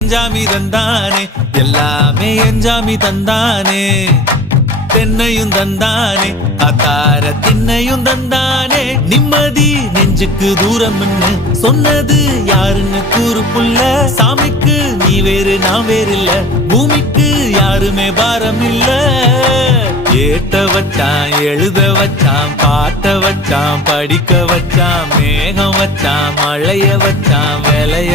எஞ்சாமி தந்தானே எல்லாமே எஞ்சாமி தந்தானே தென்னையும் தந்தானே அத்தார திண்ணையும் தந்தானே. நிம்மதி நெஞ்சுக்கு தூரம் சொன்னது யாருன்னு கூறு புள்ள சாமிக்கு நீ வேறு நான் வேறு இல்ல பூமிக்கு யாருமே பாரம் இல்ல ஏத்த வச்சான் எழுத வச்சான் பாட்ட வச்சான் படிக்க வச்சான் மேகம் வச்சான் மழைய வச்சான் விளைய